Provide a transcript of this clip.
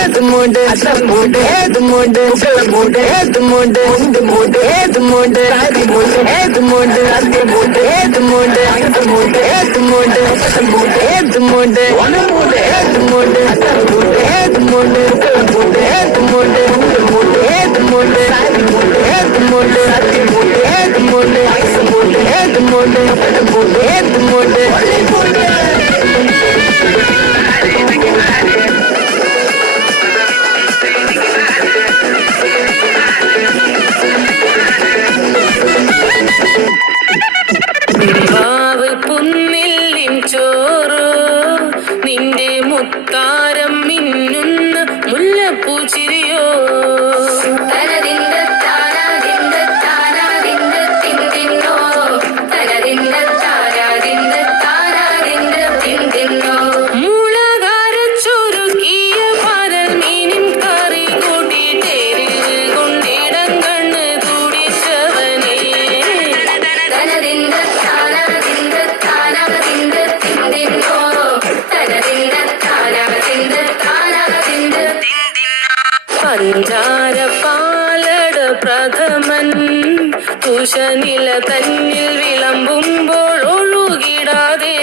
ഏത് മൂട് മൂട് ഏത് മൂട് മൂട് ഏത് മൂട് മൂട് ഏത് മൂട് ഏത് മൂട് മൂട് ഏത് മൂട് മൂട് ഏത് മൂട് മൂട് ഏത് മൂട് ഏത് മൂട് ഏത് മൂട് ഏത് മൂട് ഏത് മൂട് ഏത് മൂട് ഏത് മൂട് ഏത് മൂട് ഏത് മൂട് പുന്നില്ലിൻ ചോറോ നിന്റെ മുത്താരം മിന്നുന്ന മുല്ലപ്പൂച്ചിരിയോ പഞ്ചാര പാലട പ്രഥമൻ കുശനില തന്നിൽ വിളമ്പുമ്പോൾ ഒഴുകിടാതെ